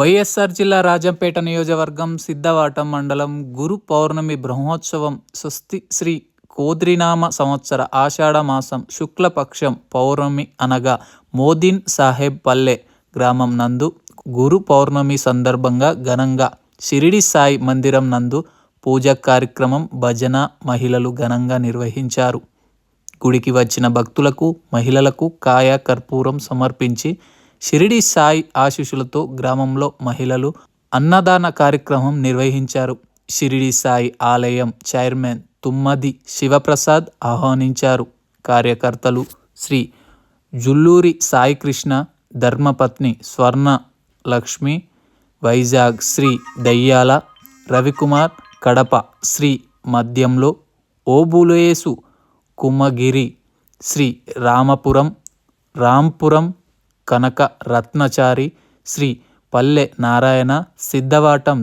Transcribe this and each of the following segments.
వైఎస్ఆర్ జిల్లా రాజంపేట నియోజకవర్గం సిద్ధవాటం మండలం గురు పౌర్ణమి బ్రహ్మోత్సవం స్వస్తి శ్రీ కోద్రినామ సంవత్సర ఆషాఢ మాసం శుక్లపక్షం పౌర్ణమి అనగా మోదీన్ సాహెబ్ పల్లె గ్రామం నందు గురు పౌర్ణమి సందర్భంగా ఘనంగా షిరిడి సాయి మందిరం నందు పూజా కార్యక్రమం భజన మహిళలు ఘనంగా నిర్వహించారు. గుడికి వచ్చిన భక్తులకు మహిళలకు కాయ కర్పూరం సమర్పించి షిరిడి సాయి ఆశీస్సులతో గ్రామంలో మహిళలు అన్నదాన కార్యక్రమం నిర్వహించారు. షిరిడి సాయి ఆలయం చైర్మన్ తుమ్మది శివప్రసాద్ ఆహ్వానించారు. కార్యకర్తలు శ్రీ జుల్లూరి సాయికృష్ణ, ధర్మపత్ని స్వర్ణ లక్ష్మి, వైజాగ్ శ్రీ దయ్యాల రవికుమార్, కడప శ్రీ మద్యంలో ఓబులేసు కుమగిరి, శ్రీ రాంపురం కనక రత్నచారి, శ్రీ పల్లె నారాయణ, సిద్ధవాటం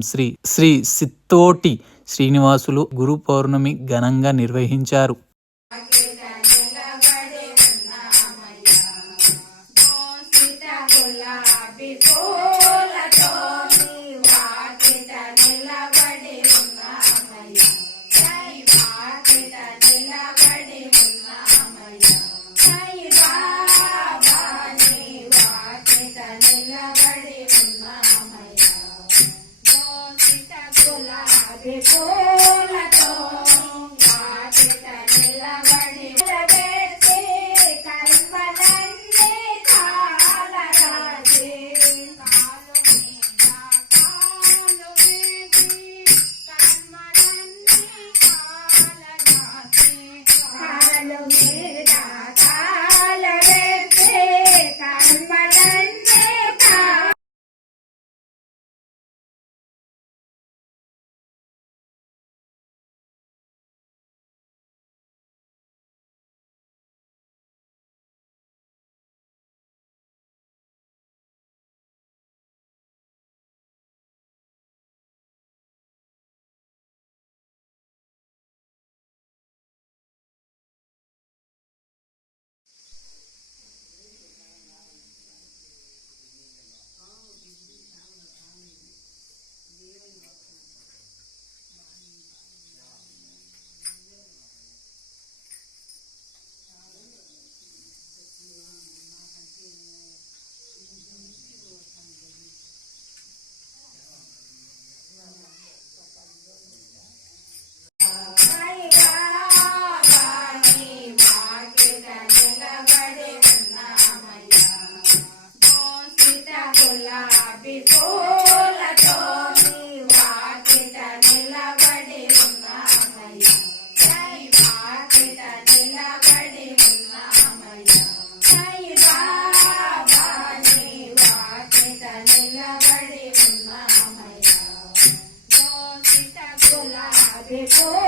శ్రీ సిత్తోటి శ్రీనివాసులు గురు పౌర్ణమి ఘనంగా నిర్వహించారు. Before